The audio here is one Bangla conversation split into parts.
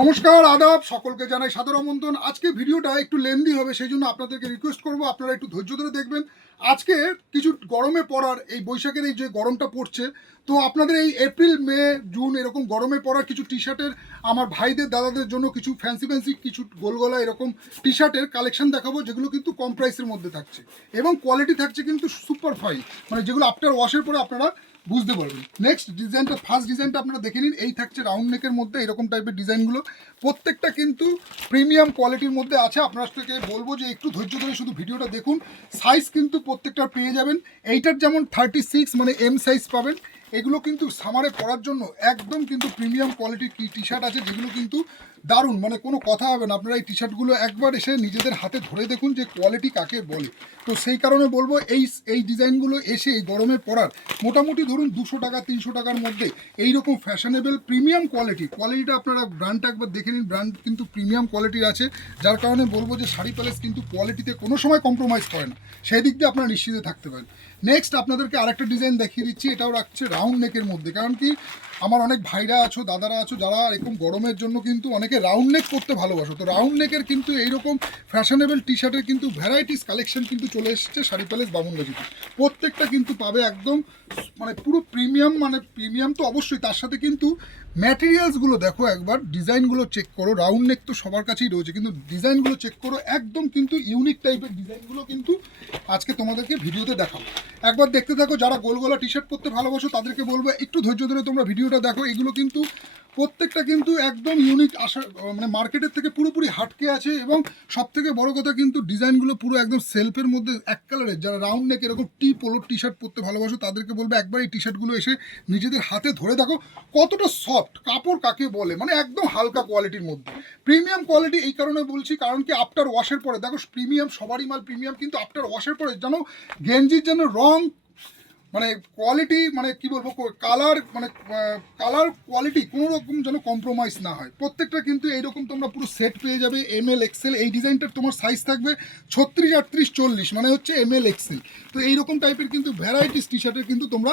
নমস্কার, আদাব, সকলকে জানাই সাদর আমন্ত্রণ। আজকে ভিডিওটা একটু লেন্দি হবে, সেই জন্য আপনাদেরকে রিকোয়েস্ট করবো আপনারা একটু ধৈর্য ধরে দেখবেন। আজকে কিছু গরমে পড়ার, এই বৈশাখের এই যে গরমটা পড়ছে, তো আপনাদের এই এপ্রিল মে জুন এরকম গরমে পড়ার কিছু টি শার্টের, আমার ভাইদের দাদাদের জন্য কিছু ফ্যান্সি ফ্যান্সি কিছু গোলগলা এরকম টি শার্টের কালেকশন দেখাবো, যেগুলো কিন্তু কম প্রাইসের মধ্যে থাকছে এবং কোয়ালিটি থাকছে কিন্তু সুপার ফাইন, মানে যেগুলো আফটার ওয়াশের পরে আপনারা বুঝতে পারবেন। নেক্সট ডিজাইনটা, ফার্স্ট ডিজাইনটা আপনারা দেখে নিন। এই থাকছে রাউন্ড নেকের মধ্যে এরকম টাইপের ডিজাইনগুলো, প্রত্যেকটা কিন্তু প্রিমিয়াম কোয়ালিটির মধ্যে আছে। আপনাদেরকে বলবো যে একটু ধৈর্য ধরে শুধু ভিডিওটা দেখুন। সাইজ কিন্তু প্রত্যেকটা পেয়ে যাবেন। এইটার যেমন 36 মানে এম সাইজ পাবেন। এগুলো কিন্তু সামারে পরার জন্য একদম কিন্তু প্রিমিয়াম কোয়ালিটির টি শার্ট আছে, যেগুলো কিন্তু দারুণ, মানে কোনো কথা হবে না। আপনারা এই টি শার্টগুলো একবার এসে নিজেদের হাতে ধরে দেখুন যে কোয়ালিটি কাকে বলে। তো সেই কারণে বলবো এই ডিজাইনগুলো এসে এই গরমে পরার মোটামুটি ধরুন 200 টাকা 300 টাকার মধ্যে এইরকম ফ্যাশনেবল প্রিমিয়াম কোয়ালিটিটা আপনারা ব্র্যান্ডটা একবার দেখে নিন। ব্র্যান্ড কিন্তু প্রিমিয়াম কোয়ালিটির আছে, যার কারণে বলবো যে শাড়ি প্যালেস কিন্তু কোয়ালিটিতে কোনো সময় কম্প্রোমাইজ করে না, সেই দিক দিয়ে আপনারা নিশ্চিন্তে থাকতে পারেন। নেক্সট আপনাদেরকে আরেকটা ডিজাইন দেখিয়ে দিচ্ছি। এটাও রাখছে রাউন্ড নেকের মধ্যে, কারণ কি আমার অনেক ভাইরা আছো, দাদারা আছো, যারা এরকম গরমের জন্য কিন্তু অনেকে রাউন্ড নেক করতে ভালোবাসো। তো রাউন্ড নেকের কিন্তু এইরকম ফ্যাশনেবল টি শার্টের কিন্তু ভ্যারাইটিস কালেকশন কিন্তু চলে এসেছে শাড়ি প্যালেস বামুনগাছিতে। প্রত্যেকটা কিন্তু পাবে একদম মানে পুরো প্রিমিয়াম, মানে প্রিমিয়াম তো অবশ্যই, তার সাথে কিন্তু ম্যাটেরিয়ালসগুলো দেখো একবার, ডিজাইনগুলো চেক করো। রাউন্ড নেক তো সবার কাছেই রয়েছে, কিন্তু ডিজাইনগুলো চেক করো, একদম কিন্তু ইউনিক টাইপের ডিজাইনগুলো কিন্তু আজকে তোমাদেরকে ভিডিওতে দেখাবো। একবার দেখতে থাকো। যারা গোলগলা টি শার্ট পরতে ভালোবাসো তাদেরকে বলবো একটু ধৈর্য ধরে তোমরা ভিডিওটা দেখো। এগুলো কিন্তু প্রত্যেকটা কিন্তু একদম ইউনিক, আসা মানে মার্কেটের থেকে পুরোপুরি হাটকে আছে। এবং সব থেকে বড় কথা কিন্তু ডিজাইনগুলো পুরো একদম সেলফের মধ্যে এক কালারের। যারা রাউন্ড নেক এরকম পোলোর টি শার্ট পরতে ভালোবাসো তাদেরকে বলবো একবার এই টি শার্টগুলো এসে নিজেদের হাতে ধরে দেখো কতটা সফট, কাপড় কাকে বলে, মানে একদম হালকা কোয়ালিটির মধ্যে প্রিমিয়াম কোয়ালিটি। এই কারণে বলছি, কারণ কি আফটার ওয়াশের পরে দেখো, প্রিমিয়াম সবারই মাল প্রিমিয়াম, কিন্তু আফটার ওয়াশের পরে যেন গেঞ্জির যেন রং, মানে কোয়ালিটি, মানে কি বলবো, কালার, মানে কালার কোয়ালিটি কোনো রকম যেন কম্প্রোমাইজ না হয়। প্রত্যেকটা কিন্তু এইরকম তোমরা পুরো সেট পেয়ে যাবে। ML XL এই ডিজাইনটার তোমার সাইজ থাকবে 36, 38, 40, মানে হচ্ছে ML XL। তো এইরকম টাইপের কিন্তু ভ্যারাইটিস টি শার্টের কিন্তু তোমরা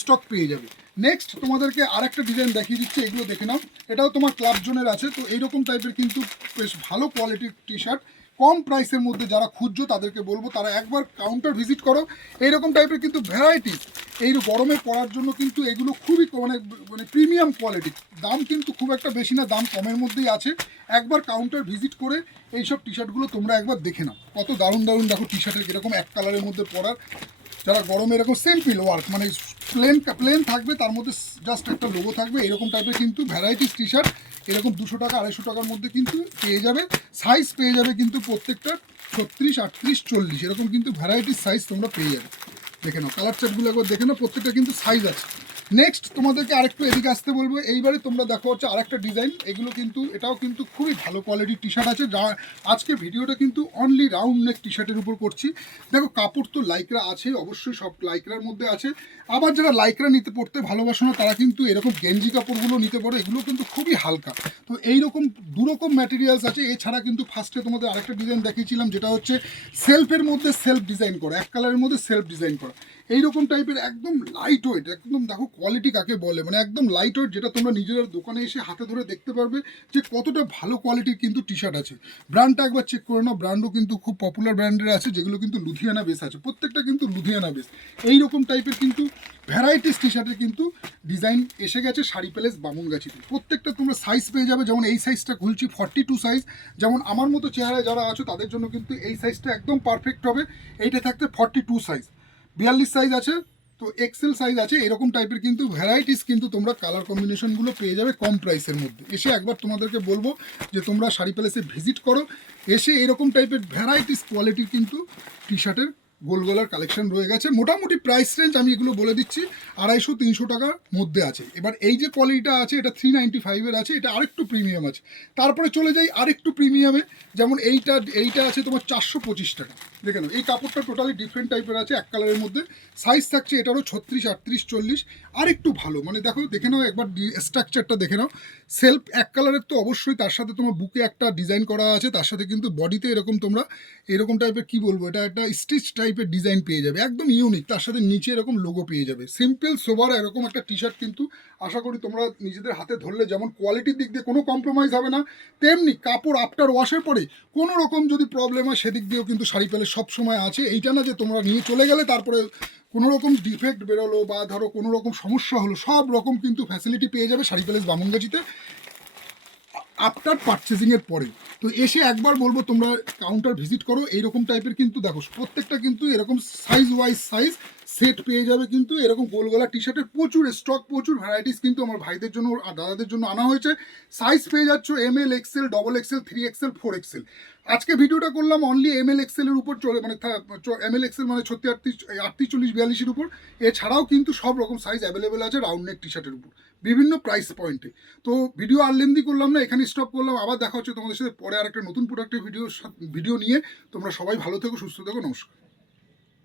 স্টক পেয়ে যাবে। নেক্সট তোমাদেরকে আরেকটা ডিজাইন দেখিয়ে দিচ্ছি, এগুলো দেখে নাও। এটাও তোমার ক্লাব জোনের আছে। তো এইরকম টাইপের কিন্তু বেশ ভালো কোয়ালিটির টি শার্ট কম প্রাইসের মধ্যে যারা খুঁজছো তাদেরকে বলবো তারা একবার কাউন্টার ভিজিট করো। এইরকম টাইপের কিন্তু ভ্যারাইটিস এই গরমে পড়ার জন্য কিন্তু এগুলো খুবই মানে প্রিমিয়াম কোয়ালিটির। দাম কিন্তু খুব একটা বেশি না, দাম কমের মধ্যেই আছে। একবার কাউন্টার ভিজিট করে এইসব টি শার্টগুলো তোমরা একবার দেখে নাও। কত দারুণ দারুণ দেখো টি শার্টের, এরকম এক কালারের মধ্যে পরার, যারা গরমে এরকম সিম্পল ওয়ার্ক, মানে প্লেন থাকবে, তার মধ্যে জাস্ট একটা লোগো থাকবে, এরকম টাইপের কিন্তু ভ্যারাইটিস টি শার্ট এরকম 200 টাকা 250 টাকার মধ্যে কিন্তু পেয়ে যাবে। সাইজ পেয়ে যাবে কিন্তু প্রত্যেকটা 36, 38, 40 এরকম কিন্তু ভ্যারাইটিস সাইজ তোমরা পেয়ে যাবে। দেখে নাও কালার চার্টগুলো একবার দেখে নাও, প্রত্যেকটা কিন্তু সাইজ আছে। নেক্সট তোমাদেরকে আরেকটু এদিকে আসতে বলবো। এইবারে তোমরা দেখো হচ্ছে আরেকটা ডিজাইন। এগুলো কিন্তু এটাও কিন্তু খুবই ভালো কোয়ালিটির টি শার্ট আছে। আজকে ভিডিওটা কিন্তু অনলি রাউন্ড নেক টি শার্টের উপর করছি। দেখো কাপড় তো লাইকরা আছে, অবশ্যই সব লাইকরার মধ্যে আছে। আবার যারা লাইকরা নিতে পড়তে ভালোবাসো না তারা কিন্তু এরকম গেঞ্জি কাপড়গুলো নিতে পারো, এগুলো কিন্তু খুবই হালকা। তো এইরকম দুরকম ম্যাটেরিয়ালস আছে। এছাড়া কিন্তু ফার্স্টে তোমাদের আরেকটা ডিজাইন দেখিয়েছিলাম, যেটা হচ্ছে সেলফের মধ্যে সেলফ ডিজাইন করা, এক কালারের মধ্যে সেলফ ডিজাইন করা, এইরকম টাইপের একদম লাইট ওয়েট, একদম দেখো কোয়ালিটি কাকে বলে, মানে একদম লাইট ওয়েট, যেটা তোমরা নিজেদের দোকানে এসে হাতে ধরে দেখতে পারবে যে কতটা ভালো কোয়ালিটির কিন্তু টি শার্ট আছে। ব্র্যান্ডটা একবার চেক করে নাও। ব্র্যান্ডও কিন্তু খুব পপুলার ব্র্যান্ডের আছে, যেগুলো কিন্তু লুধিয়ানা বেস আছে, প্রত্যেকটা কিন্তু লুধিয়ানা বেস। এইরকম টাইপের কিন্তু ভ্যারাইটিস টি শার্টের কিন্তু ডিজাইন এসে গেছে শাড়ি প্যালেস বামুনগাছিতে। প্রত্যেকটা তোমরা সাইজ পেয়ে যাবে। যেমন এই সাইজটা খুলছি 42 সাইজ, যেমন আমার মতো চেহারায় যারা আছো তাদের জন্য কিন্তু এই সাইজটা একদম পারফেক্ট হবে। এইটা থাকতে 42 সাইজ, 42 সাইজ আছে, তো এক্সেল সাইজ আছে। এরকম টাইপের কিন্তু ভ্যারাইটিস কিন্তু তোমরা কালার কম্বিনেশনগুলো পেয়ে যাবে কম প্রাইসের মধ্যে। এসে একবার তোমাদেরকে বলবো যে তোমরা শাড়ি প্যালেসে ভিজিট করো, এসে এরকম টাইপের ভ্যারাইটিস কোয়ালিটির কিন্তু টি শার্টের গোলগলার কালেকশন রয়ে গেছে। মোটামুটি প্রাইস রেঞ্জ আমি এগুলো বলে দিচ্ছি 250-300 টাকার মধ্যে আছে। এবার এই যে কোয়ালিটিটা আছে এটা 395-এর আছে, এটা আরেকটু প্রিমিয়াম আছে। তারপরে চলে যাই আরেকটু প্রিমিয়ামে, যেমন এইটা আছে তোমার 425 টাকা। দেখে নাও, এই কাপড়টা টোটালি ডিফারেন্ট টাইপের আছে, এক কালারের মধ্যে। সাইজ থাকছে এটারও 36, 38, 40, আর একটু ভালো, মানে দেখো দেখে নাও একবার স্ট্রাকচারটা দেখে নাও। সেলফ এক কালারের তো অবশ্যই, তার সাথে তোমার বুকে একটা ডিজাইন করা আছে, তার সাথে কিন্তু বডিতে এরকম তোমরা এরকম টাইপের কি বলবো, এটা একটা স্টিচ টাইপের ডিজাইন পেয়ে যাবে, একদম ইউনিক। তার সাথে নিচে এরকম লোগো পেয়ে যাবে। সিম্পল সোবার এরকম একটা টি শার্ট কিন্তু আশা করি তোমরা নিজেদের হাতে ধরলে যেমন কোয়ালিটির দিক দিয়ে কোনো কম্প্রোমাইজ হবে না, তেমনি কাপড় আফটার ওয়াশের পরে কোনো রকম যদি প্রবলেম হয় সেদিক দিয়েও কিন্তু শাড়ি প্যালেস সব সময় আছে। এইটা না যে তোমরা নিয়ে চলে গেলে তারপরে কোনো রকম ডিফেক্ট বেরোলো বা ধরো কোনো রকম সমস্যা হলো, সব রকম কিন্তু ফ্যাসিলিটি পেয়ে যাবে শাড়ি প্যালেস বামুনগাছিতে আফটার পারচেজিংয়ের পরে। তো এসে একবার বলবো তোমরা কাউন্টার ভিজিট করো। এইরকম টাইপের কিন্তু দেখো প্রত্যেকটা কিন্তু এরকম সাইজ ওয়াইজ সাইজ সেট পেয়ে যাবে, কিন্তু এরকম গোল গলা টি শার্টের প্রচুর স্টক, প্রচুর ভ্যারাইটিস কিন্তু আমার ভাইদের জন্য আর দাদাদের জন্য আনা হয়েছে। সাইজ পেয়ে যাচ্ছ ML, XL, XXL, 3XL, 4XL। আজকে ভিডিওটা করলাম অনলি ML, XL এর উপর চলে, মানে ML, XL মানে 36, 38, 40, 42-এর উপর। এছাড়াও কিন্তু সব রকম সাইজ অ্যাভেলেবেল আছে রাউন্ড নেক টি শার্টের উপর বিভিন্ন প্রাইস পয়েন্টে। তো ভিডিও আর লেন্দি করলাম না, এখানে স্টপ করলাম। আবার দেখা হচ্ছে তোমাদের সাথে পরে আর একটা নতুন প্রোডাক্টের ভিডিও নিয়ে। তোমরা সবাই ভালো থেকো, সুস্থ থেকো, নমস্কার।